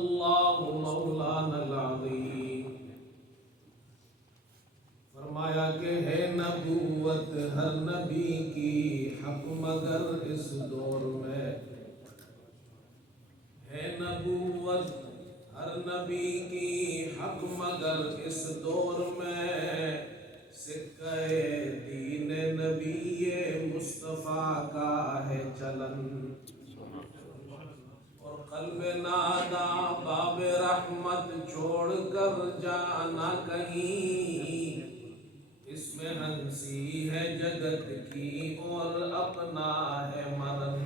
اللہ مولانا العظیم۔ فرمایا کہ ہے نبوت ہر نبی کی حق مگر اس دور میں، ہے نبوت ہر نبی کی حق مگر اس دور میں، سکہ دین نبی مصطفیٰ کا ہے چلن، اور قلب نادا باب رحمت چھوڑ کر جانا کہیں، اس میں ہنسی ہے جگت کی اور اپنا ہے مرن،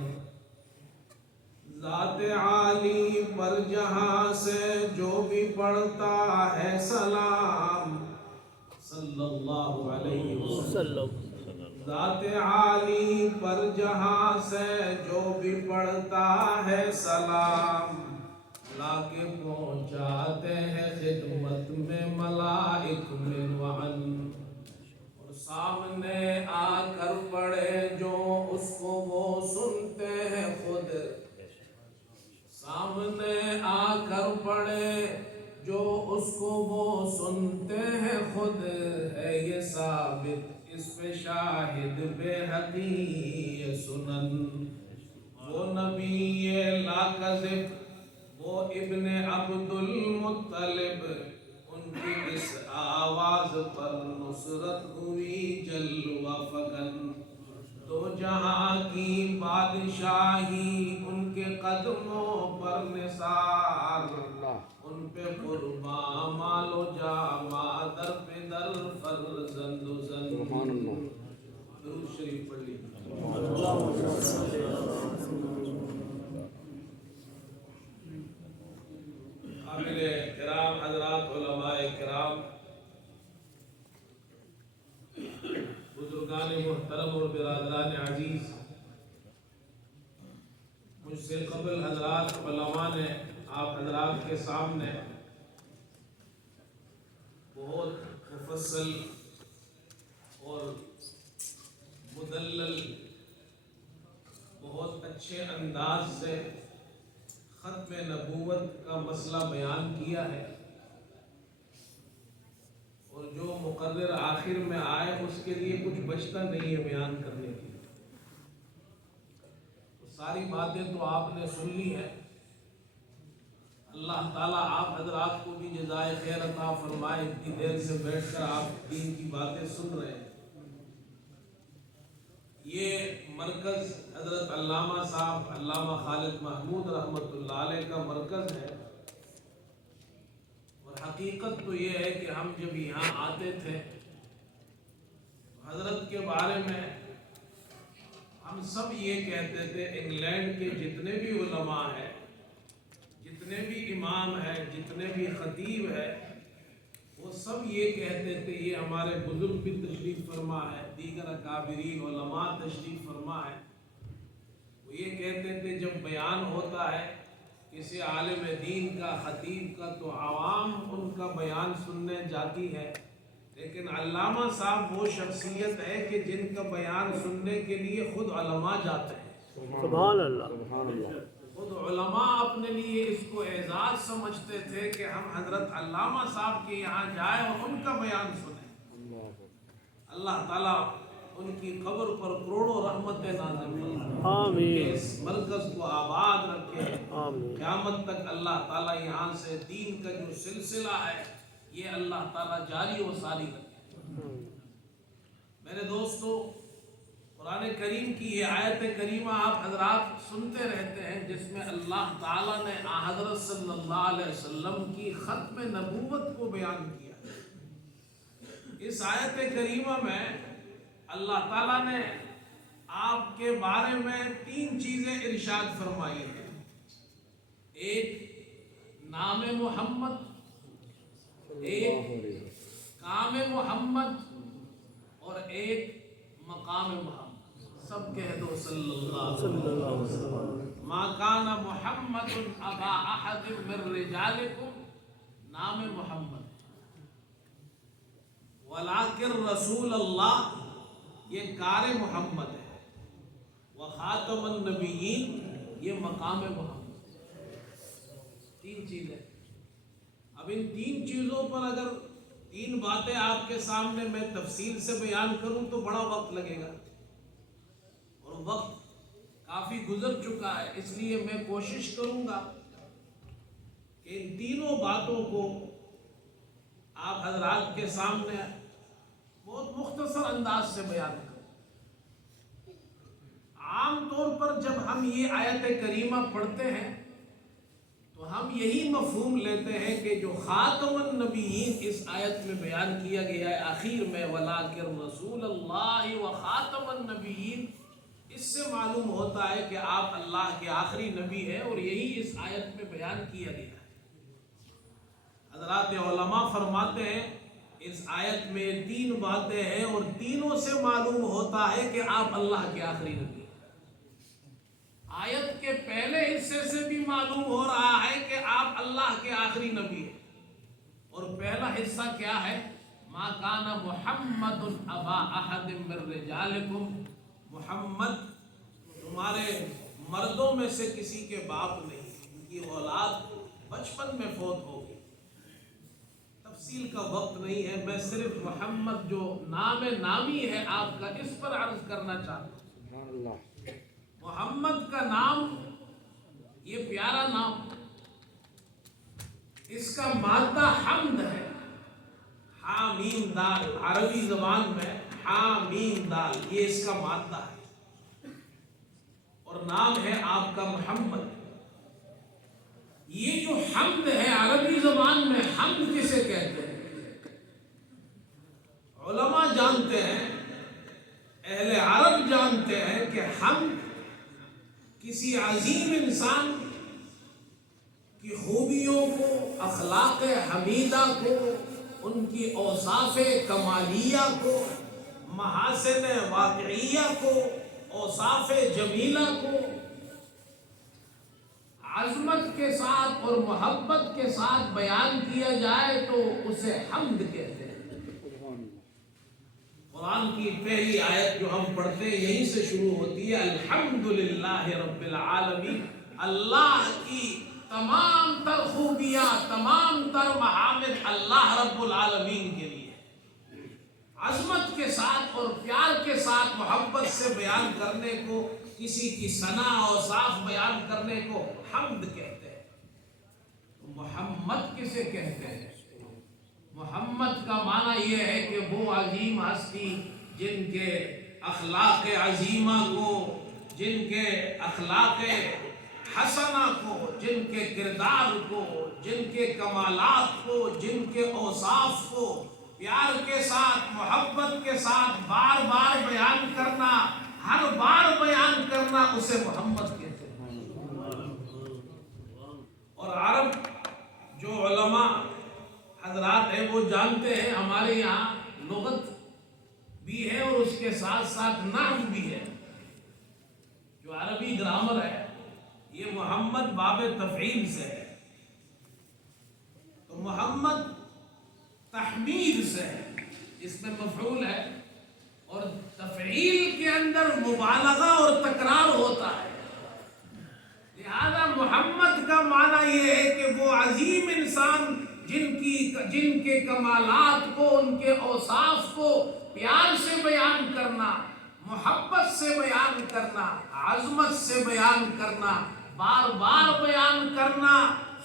ذات عالی پر جہاں سے جو بھی پڑھتا ہے سلام، صلی اللہ علیہ وسلم، ذات عالی پر جہاں سے جو بھی پڑھتا ہے سلام، لا کے پہنچاتے ہیں خدمت میں ملائک من وعن، اور سامنے آ کر پڑھے جو اس کو وہ سنتے ہیں خود، سامنے آ کر پڑھے جو اس کو وہ سنتے ہیں خود، ہے یہ ثابت اس پہ شاہد بے حقی سنن، وہ نبی لا کذب وہ ابن عبد المطلب، ان کی اس آواز پر نصرت ہوئی جلوہ فکن، دو جہاں کی بادشاہی ان کے قدموں پر نثار، ان پہ قربان مال و جامہ در پہ در فرزند و زن، درود شریف پڑھ لی۔ قابل کرام حضرات علماء کرام، بزرگان محترم اور برادران عزیز، مجھ سے قبل حضرات علماء نے آپ حضرات کے سامنے بہت مفصل اور مدلل بہت اچھے انداز سے ختم نبوت کا مسئلہ بیان کیا ہے، اور جو مقرر آخر میں آئے اس کے لیے کچھ بچتا نہیں ہے بیان کرنے کے لیے، ساری باتیں تو آپ نے سن لی ہیں، اللہ تعالیٰ آپ حضرات کو بھی جزائے خیر عطا فرمائے، اتنی دیر سے بیٹھ کر آپ دین کی باتیں سن رہے ہیں۔ یہ مرکز حضرت علامہ صاحب علامہ خالد محمود رحمۃ اللہ علیہ کا مرکز ہے، اور حقیقت تو یہ ہے کہ ہم جب یہاں آتے تھے حضرت کے بارے میں ہم سب یہ کہتے تھے، انگلینڈ کے جتنے بھی علماء ہیں، جتنے بھی امام ہیں، جتنے بھی خطیب ہیں، وہ سب یہ کہتے تھے، یہ ہمارے بزرگ بھی تشریف فرما ہے، دیگر اکابرین علماء تشریف فرما ہے، وہ یہ کہتے تھے جب بیان ہوتا ہے کسی عالم دین کا، خطیب کا، تو عوام ان کا بیان سننے جاتی ہے، لیکن علامہ صاحب وہ شخصیت ہے کہ جن کا بیان سننے کے لیے خود علماء جاتے ہیں۔ سبحان اللہ۔ خود علماء اپنے لیے اس کو اعزاز سمجھتے تھے کہ ہم حضرت علامہ صاحب کے یہاں جائیں اور ان کا بیان سنیں۔ اللہ تعالیٰ ان کی قبر پر کروڑوں رحمتیں نازل فرمائے، آمین، اس مرکز کو آباد رکھے، آمین، قیامت تک اللہ تعالیٰ یہاں سے دین کا جو سلسلہ ہے یہ اللہ تعالیٰ جاری و ساری رکھے۔ میرے دوستو، قرآن کریم کی یہ آیت کریمہ آپ حضرات سنتے رہتے ہیں، جس میں اللہ تعالیٰ نے حضرت صلی اللہ علیہ وسلم کی ختم نبوت کو بیان کیا۔ اس آیت کریمہ میں اللہ تعالیٰ نے آپ کے بارے میں 3 چیزیں ارشاد فرمائی ہیں، ایک نام محمد، ایک کام محمد، اور ایک مقام محمد۔ سب کہہ دو صلی اللہ علیہ وسلم۔ ما کان محمد ابا احد من رجالکم، نام محمد، ولیکن رسول اللہ، یہ کار محمد ہے، وخاتم النبیین، یہ مقام محمد۔ 3 3 چیزیں. اب ان 3 چیزوں پر اگر 3 باتیں آپ کے سامنے میں تفصیل سے بیان کروں تو بڑا وقت لگے گا، اور وقت کافی گزر چکا ہے. اس لیے میں کوشش کروں گا کہ ان تینوں باتوں کو آپ حضرات کے سامنے بہت مختصر انداز سے بیان کریں. عام طور پر جب ہم یہ آیت کریمہ پڑھتے ہیں تو ہم یہی مفہوم لیتے ہیں کہ جو خاتم النبیین اس آیت میں بیان کیا گیا ہے آخر میں وَلَٰكِن رَسُولَ اللَّهِ وَخَاتَمَ النَّبِيِّينَ، اس سے معلوم ہوتا ہے کہ آپ اللہ کے آخری نبی ہیں، اور یہی اس آیت میں بیان کیا گیا ہے. حضرات علماء فرماتے ہیں اس آیت میں 3 باتیں ہیں، اور تینوں سے معلوم ہوتا ہے کہ آپ اللہ کے آخری نبی ہیں. آیت کے پہلے حصے سے بھی معلوم ہو رہا ہے کہ آپ اللہ کے آخری نبی ہیں، اور پہلا حصہ کیا ہے؟ ما کان محمد ابا احد من رجالکم، محمد تمہارے مردوں میں سے کسی کے باپ نہیں، ان کی اولاد بچپن میں فوت ہو گئی. تفصیل کا وقت نہیں ہے، میں صرف محمد جو نام نامی ہے آپ کا اس پر عرض کرنا چاہتا ہوں. محمد کا نام یہ پیارا نام، اس کا مادہ حمد ہے، حامیم دال. عربی زبان میں حامیم دال یہ اس کا مادہ ہے، اور نام ہے آپ کا محمد. یہ جو حمد ہے عربی زبان میں حمد کسے کہتے ہیں؟ علماء جانتے ہیں، اہل عرب جانتے ہیں کہ حمد کسی عظیم انسان کی خوبیوں کو، اخلاق حمیدہ کو، ان کی اوصاف کمالیہ کو، محاسن واقعیہ کو، اوصاف جمیلہ کو عظمت کے ساتھ اور محبت کے ساتھ بیان کیا جائے تو اسے حمد کہتے ہیں. قرآن کی پہلی آیت جو ہم پڑھتے ہیں یہیں سے شروع ہوتی ہے، الحمدللہ رب العالمین. اللہ کی تمام تر خوبیاں، تمام تر محامد اللہ رب العالمین کے لیے. عظمت کے ساتھ اور پیار کے ساتھ محبت سے بیان کرنے کو، کسی کی ثنا اور صاف بیان کرنے کو حمد کہتے ہیں. محمد کسے کہتے ہیں؟ محمد کا معنی یہ ہے کہ وہ عظیم ہستی جن کے اخلاق عظیمہ کو، جن کے اخلاق حسنہ کو، جن کے کردار کو، جن کے کمالات کو، جن کے اوصاف کو پیار کے ساتھ، محبت کے ساتھ بار بار بیان کرنا، ہر بار بیان کرنا، اسے محمد کہتے ہیں. اور عرب جو علماء حضرات ہیں وہ جانتے ہیں، ہمارے یہاں لغت بھی ہے اور اس کے ساتھ ساتھ نحو بھی ہے. جو عربی گرامر ہے یہ محمد باب تفعیل سے ہے، تو محمد تحمید سے ہے، اس میں مفعول ہے، اور تفعیل کے اندر مبالغہ اور تکرار ہوتا ہے. لہذا محمد کا معنی یہ ہے کہ وہ عظیم انسان جن کے کمالات کو، ان کے اوصاف کو پیار سے بیان کرنا، محبت سے بیان کرنا، عظمت سے بیان کرنا، بار بار بیان کرنا،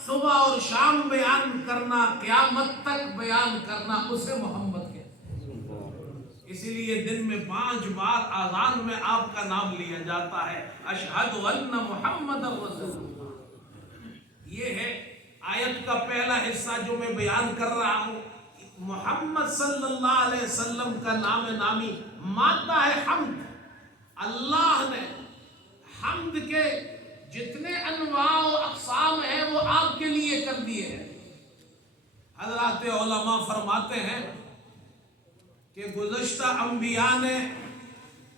صبح اور شام بیان کرنا، قیامت تک بیان کرنا، اسے محمد کہتے ہیں. اسی لیے دن میں 5 بار اذان میں آپ کا نام لیا جاتا ہے، اشہد ان محمد رسول اللہ. یہ ہے آیت کا پہلا حصہ جو میں بیان کر رہا ہوں. محمد صلی اللہ علیہ وسلم کا نام نامی مادہ ہے حمد. اللہ نے حمد کے جتنے انواع و اقسام ہیں وہ آپ کے لیے کر دیے ہیں. حضرات علماء فرماتے ہیں کہ گزشتہ انبیاء نے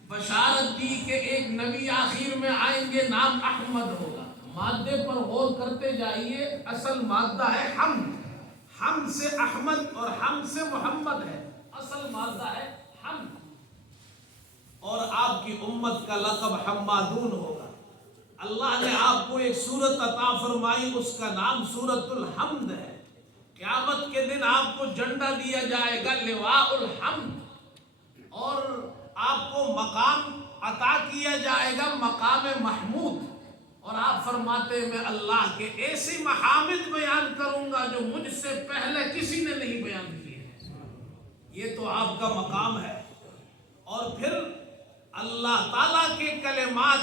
بشارت دی کہ ایک نبی آخر میں آئیں گے، نام احمد ہوگا. مادے پر غور کرتے جائیے، اصل مادہ ہے حمد. حمد سے احمد اور حمد سے محمد ہے، اصل مادہ ہے حمد. اور آپ کی امت کا لقب حمادون ہوگا. اللہ نے آپ کو ایک سورت عطا فرمائی، اس کا نام سورت الحمد ہے۔ قیامت کے دن آپ کو جھنڈا دیا جائے گا لواء الحمد، اور آپ کو مقام عطا کیا جائے گا مقام محمود، اور آپ فرماتے ہیں میں اللہ کے ایسی محامد بیان کروں گا جو مجھ سے پہلے کسی نے نہیں بیان کیے ہیں۔ یہ تو آپ کا مقام ہے۔ اور پھر اللہ تعالیٰ کے کلمات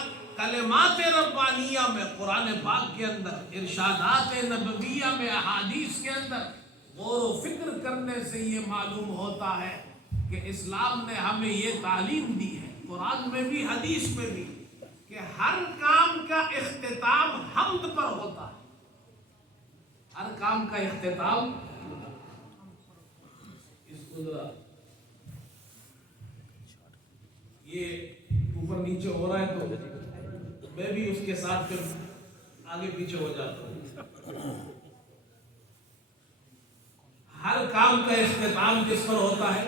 ربانیہ میں، قرآن پاک کے اندر، ارشادات نبویہ میں، احادیث کے اندر غور و فکر کرنے سے یہ معلوم ہوتا ہے کہ اسلام نے ہمیں یہ تعلیم دی ہے، قرآن میں بھی حدیث میں بھی، کہ ہر کام کا اختتام حمد پر ہوتا ہے۔ ہر کام کا اختتام، اس کو ذرا یہ اوپر نیچے ہو رہا ہے تو میں بھی اس کے ساتھ پھر آگے پیچھے ہو جاتا ہوں۔ ہر کام کا اختتام کس پر ہوتا ہے؟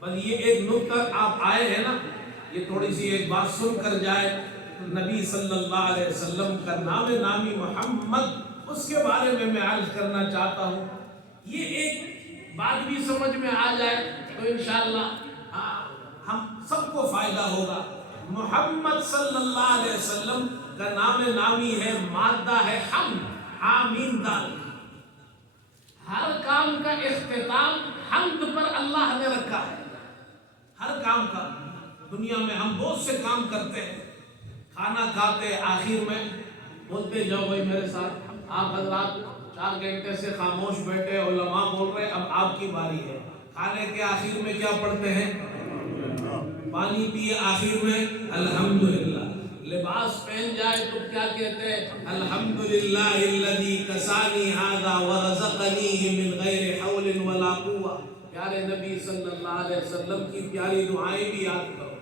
بس یہ ایک نقطہ آپ آئے ہیں نا، یہ تھوڑی سی ایک بات سن کر جائے۔ نبی صلی اللہ علیہ وسلم کا نام نامی محمد، اس کے بارے میں عرض کرنا چاہتا ہوں۔ یہ ایک بات بھی سمجھ میں آ جائے تو انشاءاللہ ہم سب کو فائدہ ہوگا۔ محمد صلی اللہ علیہ وسلم کا نام نامی ہے، مادہ ہے حمد، حامیم دال۔ ہر کام کا اختتام حمد پر اللہ نے رکھا ہے۔ ہر کام کا، دنیا میں ہم بہت سے کام کرتے ہیں، کھانا کھاتے آخر میں بولتے جاؤ بھائی میرے ساتھ، آپ حضرات 4 گھنٹے سے خاموش بیٹھے، علماء بول رہے اب آپ کی باری ہے۔ کھانے کے آخر میں کیا پڑھتے ہیں؟ پانی پیے آخر میں الحمدللہ۔ لباس پہن جائے تو کیا کہتے ہیں؟ الحمدللہ الذی کسانی ھذا ورزقنیہ من غیر حول ولا قوہ۔ پیارے نبی صلی اللہ علیہ وسلم کی پیاری دعائیں بھی یاد کرو۔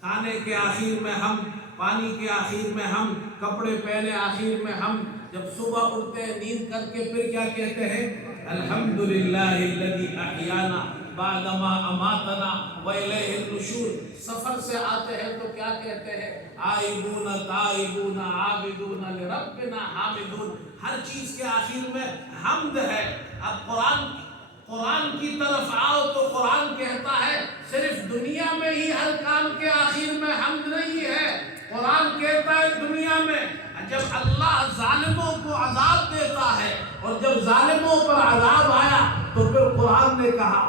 کھانے کے آخر میں ہم، پانی کے آخر میں ہم، کپڑے پہنے آخر میں ہم، جب صبح اٹھتے ہیں نیند کر کے پھر کیا کہتے ہیں؟ الحمدللہ الذی احیانا بعدما اماتنا والیہ النشور۔ سفر سے آتے ہیں تو کیا کہتے ہیں؟ آئبون تائبون عابدون لربنا حامدون۔ ہر چیز کے آخر میں حمد ہے۔ اب قرآن کی طرف آؤ تو قرآن کہتا ہے صرف دنیا میں ہی ہر کام کے آخر میں حمد نہیں ہے۔ قرآن کہتا ہے دنیا میں جب اللہ ظالموں کو عذاب دیتا ہے، اور جب ظالموں پر عذاب آیا تو پھر قرآن نے کہا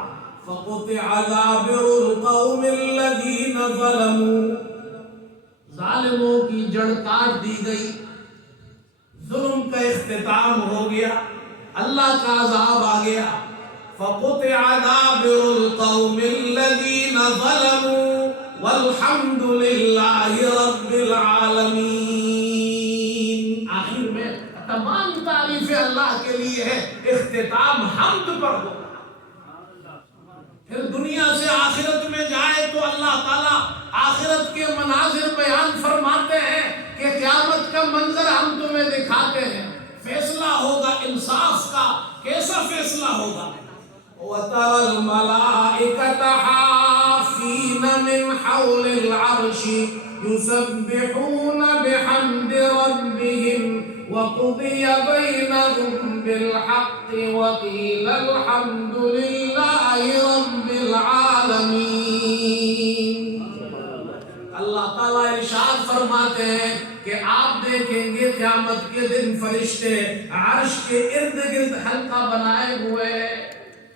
فَقُطِعَ دَابِرُ الْقَوْمِ الَّذِينَ ظَلَمُوا، ظالموں کی جڑ کاٹ دی گئی، ظلم کا اختتام ہو گیا، اللہ کا عذاب آ گیا۔ فَقُطِعَ دَابِرُ الْقَوْمِ الَّذِينَ ظَلَمُوا وَالْحَمْدُ لِلَّهِ رَبِّ الْعَالَمِينَ۔ آخر میں تمام تعریفیں اللہ کے لیے ہے، اختتام حمد پر ہو۔ پھر دنیا سے آخرت میں جائے تو اللہ تعالیٰ آخرت کے مناظر بیان فرماتے ہیں کہ قیامت کا منظر ہم تمہیں دکھاتے ہیں، فیصلہ ہوگا انصاف کا۔ کیسا فیصلہ ہوگا؟ وَتَرَى الْمَلَائِكَةَ حَافِّينَ مِنْ حَوْلِ الْعَرْشِ يُسَبِّحُونَ بِحَمْدِ رَبِّهِمْ وَقُضِيَ بَيْنَهُمْ بِالْحَقِّ وَقِيلَ الْحَمْدُ لِلَّهِ رَبِّ الْعَالَمِينَ۔ اللہ تعالیٰ ارشاد فرماتے ہیں کہ آپ دیکھیں گے قیامت کے دن فرشتے عرش کے ارد گرد حلقہ بنائے ہوئے ہیں،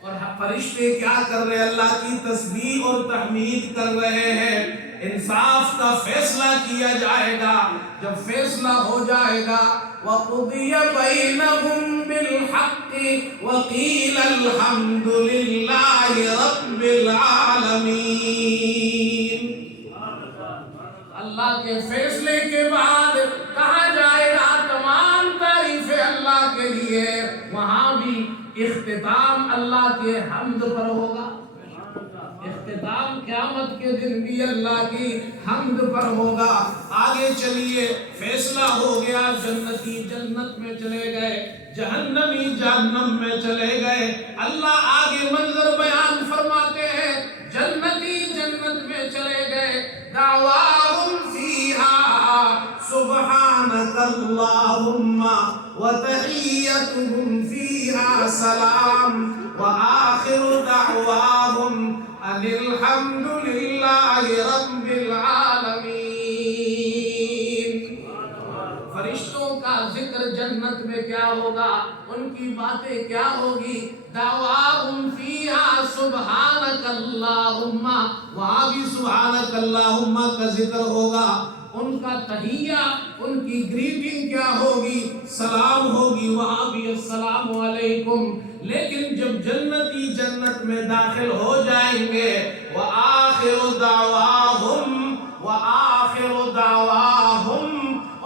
اور فرشتے کیا کر رہے ہیں؟ اللہ کی تسبیح اور تحمید کر رہے ہیں۔ انصاف کا فیصلہ کیا جائے گا۔ جب فیصلہ ہو جائے گا وَقُضِيَ بَيْنَهُمْ بِالْحَقِّ وَقِيلَ الْحَمْدُ لِلَّهِ رَبِّ الْعَالَمِينَ۔ اللہ کے فیصلے کے بعد کہا جائے گا تمام تعریفیں اللہ کے لیے، وہاں بھی اختتام اللہ کے حمد پر ہوگا۔ اختتام قیامت کے دن بھی اللہ کی حمد پر ہوگا۔ آگے چلیے، فیصلہ ہو گیا، جنتی جنت میں چلے گئے، جہنمی جہنم میں چلے گئے۔ اللہ آگے منظر بیان فرماتے ہیں، جنتی جنت میں چلے گئے، دعواہم فیہا سبحان اللہم وتحیتہم فیہا سلام وآخر دعواہم ان الحمد للہ رب العالمین۔ فرشتوں کا ذکر جنت میں کیا ہوگا، ان کی باتیں کیا ہوگی؟ دعواہم فیہا سبحانک اللہم، وہاں بھی سبحانک اللہم کا ذکر ہوگا۔ ان کا تحیہ، ان کی گریٹنگ کیا ہوگی؟ سلام ہوگی، وہاں بھی السلام علیکم۔ لیکن جب جنتی جنت میں داخل ہو جائیں گے، وآخر دعواہم، وآخر دعواہم،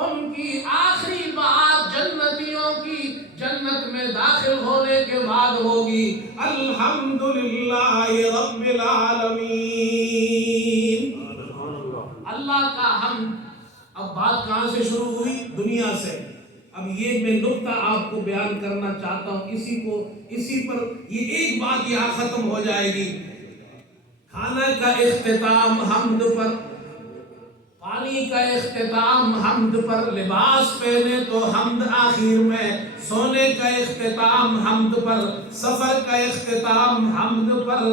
ان کی آخری بات جنتیوں کی جنت میں داخل ہونے کے بعد ہوگی الحمدللہ رب العالمین۔ اللہ کا حمد۔ اب بات کہاں سے شروع ہوئی؟ دنیا سے۔ اب یہ میں نقطہ آپ کو بیان کرنا چاہتا ہوں، اسی پر یہ ایک بات یہاں ختم ہو جائے گی۔ کھانا کا اختتام حمد پر، پانی کا اختتام حمد پر، لباس پہنے تو حمد آخر میں، سونے کا اختتام حمد پر، سفر کا اختتام حمد پر،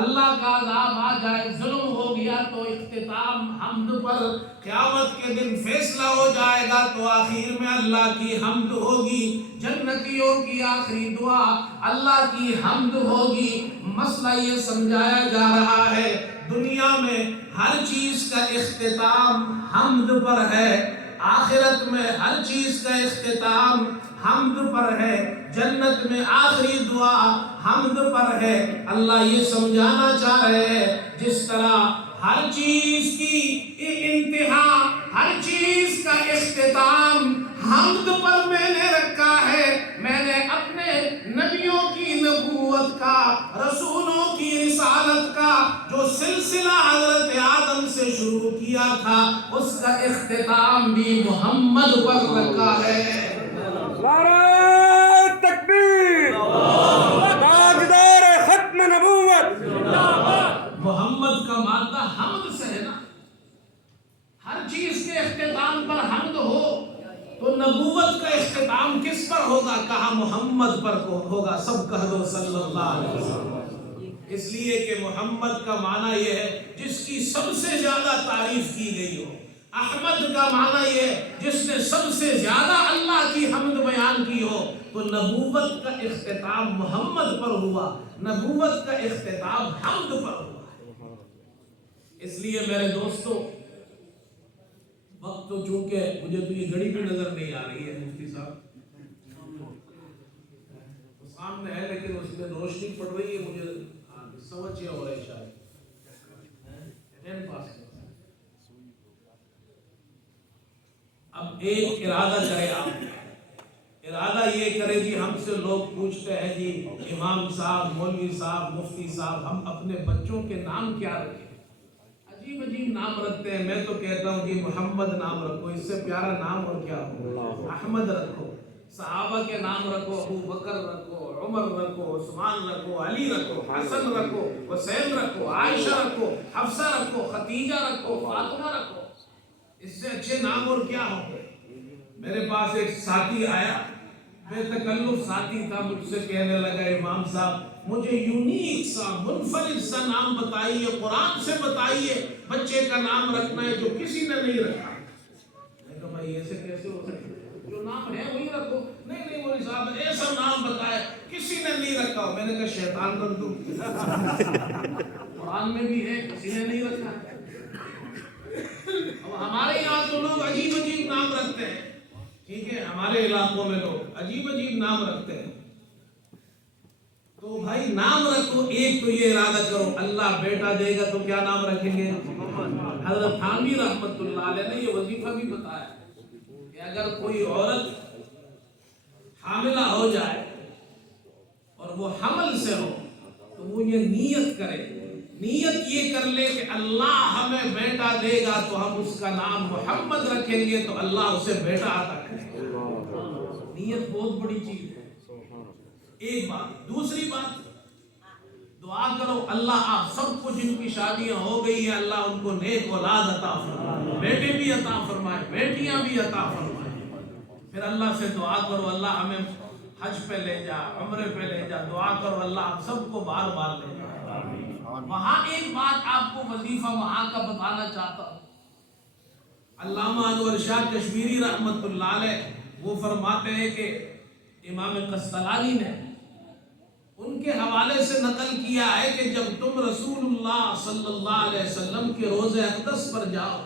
اللہ کا عذاب آ جائے، ظلم ہو گیا تو اختتام حمد پر، قیامت کے دن فیصلہ ہو جائے گا تو آخر میں اللہ کی حمد ہوگی، جنتیوں کی آخری دعا اللہ کی حمد ہوگی۔ مسئلہ یہ سمجھایا جا رہا ہے دنیا میں ہر چیز کا اختتام حمد پر ہے، آخرت میں ہر چیز کا اختتام حمد پر ہے، جنت میں آخری دعا حمد پر ہے۔ اللہ یہ سمجھانا چاہ رہے ہیں جس طرح ہر چیز کی انتہا، ہر چیز کا اختتام حمد پر میں نے رکھا ہے، میں نے اپنے نبیوں کی نبوت کا، رسولوں کی رسالت کا جو سلسلہ حضرت آدم سے شروع کیا تھا اس کا اختتام بھی محمد پر رکھا ہے۔ نعرہ تکبیر، تاجدار ختم نبوت۔ محمد کا مادہ حمد سے ہے نا، ہر چیز کے اختتام پر حمد ہو تو نبوت کا اختتام کس پر ہوگا؟ کہا محمد پر ہوگا، سب کہہ دو صلی اللہ علیہ وسلم۔ اس لیے کہ محمد کا معنی یہ ہے جس کی سب سے زیادہ تعریف کی گئی ہو، احمد کا معنی یہ ہے جس نے سب سے زیادہ اللہ کی حمد بیان کی ہو، تو نبوت کا اختتام محمد پر ہوا، نبوت کا اختتام حمد پر ہوا۔ اس لیے میرے دوستو، وقت تو چونکہ مجھے تو یہ گھڑی بھی نظر نہیں آ رہی ہے، مفتی صاحب سامنے ہے لیکن اس میں روشنی پڑ رہی ہے، مجھے سمجھ یہ ہو رہا ہے شاید اب ایک ارادہ کرے آپ، ارادہ یہ کرے جی ہم سے لوگ پوچھتے ہیں جی امام صاحب، مولوی صاحب، مفتی صاحب ہم اپنے بچوں کے نام کیا رکھیں؟ عجیب عجیب نام رکھتے ہیں۔ میں تو کہتا ہوں جی محمد نام رکھو، اس سے پیارا نام اور کیا ہو؟ احمد رکھو، صحابہ کے نام رکھو، ابو بکر رکھو، عمر رکھو، عثمان رکھو، علی رکھو، حسن رکھو، حسین رکھو، عائشہ رکھو، حفصہ رکھو، خدیجہ رکھو، فاطمہ رکھو، اس سے اچھے نام اور کیا ہوں گے؟ میرے پاس ایک ساتھی آیا، بے تکلف ساتھی تھا، مجھ سے کہنے لگا امام صاحب مجھے یونیک سا منفرد سا نام بتائیے، قرآن سے بتائیے بچے کا نام رکھنا ہے جو کسی نے نہیں رکھا۔ میں نے کہا بھائی ایسے کیسے ہو سکتا ہے؟ جو نام ہے وہی رکھو۔ نہیں مولوی صاحب ایسا نام بتائے کسی نے نہیں رکھا۔ میں نے کہا شیطان رکھ دو، قرآن میں بھی ہے کسی نے نہیں رکھا۔ اب ہمارے یہاں تو لوگ عجیب عجیب نام رکھتے ہیں، ٹھیک ہے، ہمارے علاقوں میں لوگ عجیب عجیب نام رکھتے ہیں۔ تو بھائی نام رکھو، ایک تو یہ ارادہ کرو اللہ بیٹا دے گا تو کیا نام رکھیں گے؟ حضرت تھانوی رحمت اللہ علیہ نے یہ وظیفہ بھی بتایا کہ اگر کوئی عورت حاملہ ہو جائے اور وہ حمل سے ہو تو وہ یہ نیت کرے، نیت یہ کر لے کہ اللہ ہمیں بیٹا دے گا تو ہم اس کا نام محمد رکھیں گے تو اللہ اسے بیٹا عطا کرے گا۔ نیت بہت بڑی چیز ہے، ایک بات۔ دوسری بات، دعا کرو اللہ آپ سب کو جن کی شادیاں ہو گئی ہیں اللہ ان کو نیک اولاد عطا فرمائے، بیٹے بھی عطا فرمائے، بیٹیاں بھی عطا فرمائے۔ پھر اللہ سے دعا کرو اللہ ہمیں حج پہ لے جا، عمرے پہ لے جا، دعا کرو اللہ ہم سب کو بار بار لے جا۔ وہاں ایک بات آپ کو وظیفہ وہاں کا بتانا چاہتا ہوں، علامہ انور شاہ کشمیری رحمت اللہ علیہ وہ فرماتے ہیں کہ امام قسطلانی نے ان کے حوالے سے نقل کیا ہے کہ جب تم رسول اللہ صلی اللہ علیہ وسلم کے روضہ اقدس پر جاؤ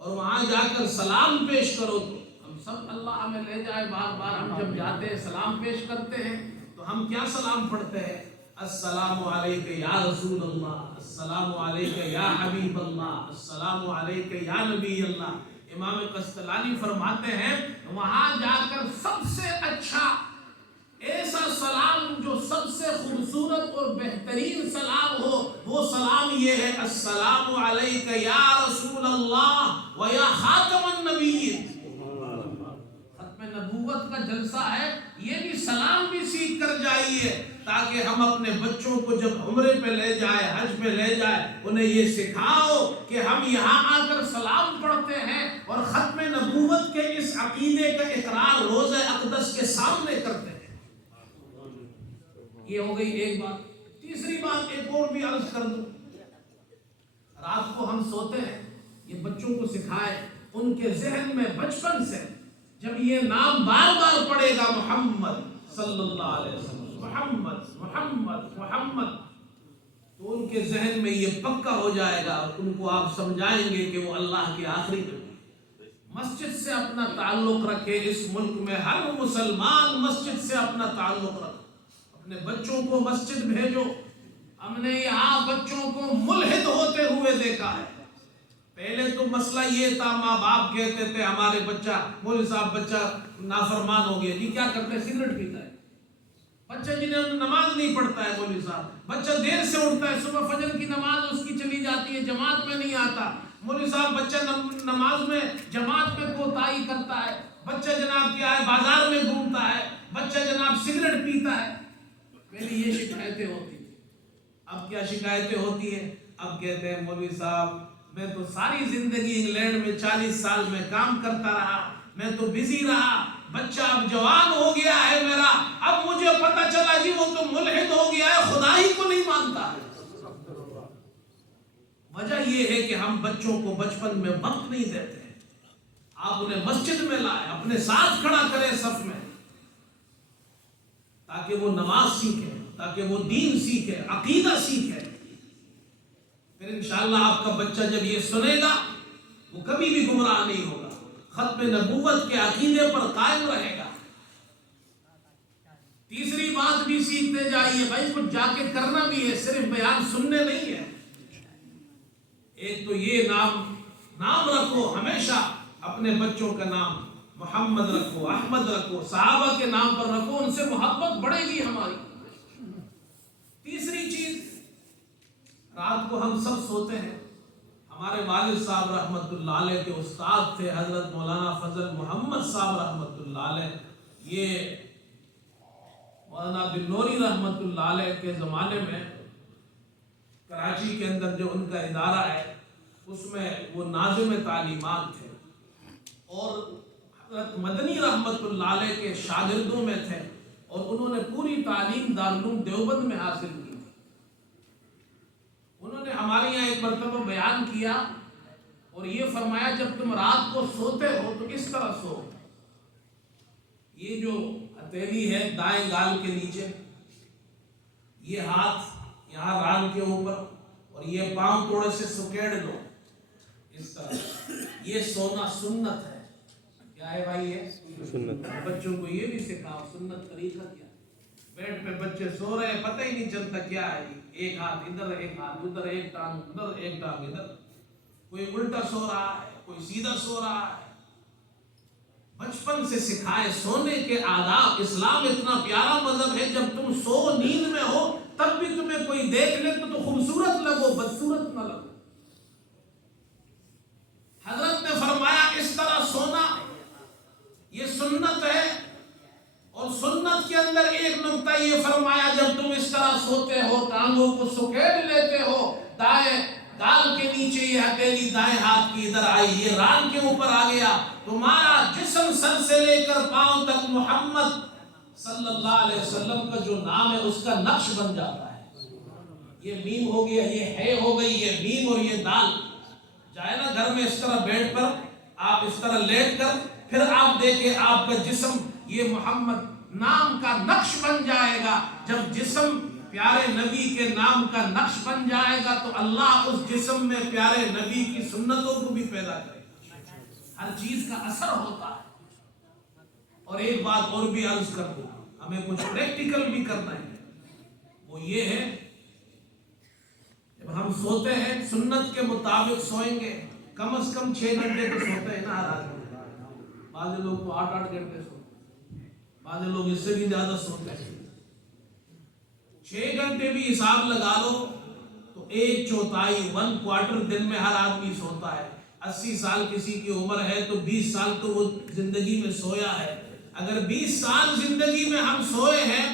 اور وہاں جا کر سلام پیش کرو تو ہم سب اللہ ہمیں لے جائے بار بار ہم جب جاتے ہیں سلام پیش کرتے ہیں تو ہم کیا سلام پڑھتے ہیں؟ السلام علیک یا رسول اللہ، السلام علیک یا حبیب اللہ، السلام علیک یا نبی اللہ۔ امام قسطلانی فرماتے ہیں وہاں جا کر سب سے اچھا ایسا سلام جو سب سے خوبصورت اور بہترین سلام ہو وہ سلام یہ ہے السلام علیک یا رسول اللہ و یا خاتم النبیین۔ ختم نبوت کا جلسہ ہے، یہ بھی سلام بھی سیکھ کر جائیے تاکہ ہم اپنے بچوں کو جب عمرے پہ لے جائے حج پہ لے جائے انہیں یہ سکھاؤ کہ ہم یہاں آ کر سلام پڑھتے ہیں اور ختم نبوت کے اس عقیدے کا اقرار روضہ اقدس کے سامنے کرتے ہیں۔ یہ ہو گئی ایک بات۔ تیسری بات ایک اور بھی عرض کر دوں، رات کو ہم سوتے ہیں یہ بچوں کو سکھائے ان کے ذہن میں بچپن سے جب یہ نام بار بار پڑھے گا محمد صلی اللہ علیہ وسلم، محمد محمد محمد، تو ان کے ذہن میں یہ پکا ہو جائے گا اور ان کو آپ سمجھائیں گے کہ وہ اللہ کے آخری نبی۔ مسجد سے اپنا تعلق رکھے، اس ملک میں ہر مسلمان مسجد سے اپنا تعلق رکھے، اپنے بچوں کو مسجد بھیجو۔ ہم نے یہاں بچوں کو ملحد ہوتے ہوئے دیکھا ہے۔ پہلے تو مسئلہ یہ تھا ماں باپ کہتے تھے ہمارے بچہ مولوی صاحب بچہ نافرمان ہو گیا، جی کیا کرتا ہے؟ سگریٹ پیتا ہے۔ بچہ جنہیں نماز نہیں پڑھتا ہے مولوی صاحب، بچہ دیر سے اٹھتا ہے، صبح فجر کی نماز اس کی چلی جاتی ہے، جماعت میں نہیں آتا، مولوی صاحب بچہ نماز میں جماعت میں کوتاہی کرتا ہے، بچہ جناب کیا ہے بازار میں گھومتا ہے، بچہ جناب سگریٹ پیتا ہے۔ پہلے یہ شکایتیں ہوتی تھی، اب کیا شکایتیں ہوتی ہیں؟ اب کہتے ہیں مولوی صاحب میں تو ساری زندگی انگلینڈ میں 40 سال میں کام کرتا رہا، میں تو بزی رہا، بچہ اب جوان ہو گیا ہے میرا، اب مجھے پتہ چلا جی وہ تو ملحد ہو گیا ہے، خدا ہی کو نہیں مانتا ہے۔ وجہ یہ ہے کہ ہم بچوں کو بچپن میں وقت نہیں دیتے ہیں۔ آپ انہیں مسجد میں لائیں، اپنے ساتھ کھڑا کریں صف میں، تاکہ وہ نماز سیکھے، تاکہ وہ دین سیکھے، عقیدہ سیکھے۔ پھر انشاءاللہ آپ کا بچہ جب یہ سنے گا وہ کبھی بھی گمراہ نہیں ہوگا، ختم نبوت کے عقیدے پر قائم رہے گا۔ تیسری بات بھی سیکھتے جائیے بھائی، کچھ جا کے کرنا بھی ہے، صرف بیان سننے نہیں ہے۔ ایک تو یہ نام رکھو، ہمیشہ اپنے بچوں کا نام محمد رکھو، احمد رکھو، صحابہ کے نام پر رکھو، ان سے محبت بڑھے گی ہماری۔ تیسری چیز، رات کو ہم سب سوتے ہیں، ہمارے والد صاحب رحمت اللہ علیہ کے استاد تھے حضرت مولانا فضل محمد صاحب رحمت اللہ علیہ، یہ مولانا بنوری رحمت اللہ علیہ کے زمانے میں کراچی کے اندر جو ان کا ادارہ ہے اس میں وہ ناظم تعلیمات تھے، اور حضرت مدنی رحمت اللہ علیہ کے شاگردوں میں تھے، اور انہوں نے پوری تعلیم دارالعلوم دیوبند میں حاصل کی تھی۔ انہوں نے ہمارے یہاں ایک مرتبہ بیان کیا اور یہ فرمایا جب تم رات کو سوتے ہو تو اس طرح سو، یہ جو ہتھیلی ہے دائیں گال کے نیچے، یہ ہاتھ یہاں ران کے اوپر، اور یہ پاؤں تھوڑے سے سکیڑ لو اس طرح، یہ سونا سنت ہے۔ کیا ہے بھائی؟ یہ سنت۔ بچوں کو یہ بھی سکھاؤ سنت طریقہ کیا، بیڈ پہ بچے سو رہے ہیں پتہ ہی نہیں چلتا کیا ہے، ایک ہاتھ ادھر ایک ہاتھ ادھر، ایک ٹانگ ادھر ایک ٹانگ ادھر، کوئی الٹا سو رہا ہے کوئی سیدھا سو رہا ہے۔ بچپن سے سکھائے سونے کے آداب۔ اسلام اتنا پیارا مذہب ہے، جب تم سو نیند میں ہو تب بھی تمہیں کوئی دیکھ لے تو خوبصورت لگو، بدصورت نہ لگو۔ حضرت نے فرمایا اس طرح سونا یہ سنت ہے، اور سنت کے اندر ایک نقطہ یہ فرمایا جب تم اس طرح سوتے ہو ٹانگوں کو سکیڑ لیتے ہو، دائیں گال کے نیچے یہ ہتھیلی دائیں ہاتھ کی ادھر آئی، یہ ران کے اوپر آ گیا، تمہارا جسم سر سے لے کر پاؤں تک محمد صلی اللہ علیہ وسلم کا جو نام ہے اس کا نقش بن جاتا ہے۔ یہ میم ہو گیا، یہ ہے ہو گئی، یہ میم اور یہ دال جائے نا گھر میں اس طرح بیٹھ پر آپ اس طرح لیٹ کر پھر آپ دیکھیں آپ کا جسم یہ محمد نام کا نقش بن جائے گا۔ جب جسم پیارے نبی کے نام کا نقش بن جائے گا تو اللہ اس جسم میں پیارے نبی کی سنتوں کو بھی پیدا کرے گا، ہر چیز کا اثر ہوتا ہے۔ اور ایک بات اور بھی عرض کر دوں، ہمیں کچھ پریکٹیکل بھی کرنا ہے، وہ یہ ہے جب ہم سوتے ہیں سنت کے مطابق سوئیں گے، کم از کم 6 گھنٹے تو سوتے ہیں نا ہر آدمی۔ بعض لوگ تو 8 گھنٹے سوتے ہیں، بعض لوگ اس سے بھی زیادہ سوتے ہیں۔ 6 گھنٹے بھی حساب لگا لو تو 1/4 1/4 دن میں ہر آدمی سوتا ہے۔ 80 سال کسی کی عمر ہے تو 20 سال تو وہ زندگی میں سویا ہے۔ اگر 20 سال زندگی میں ہم سوئے ہیں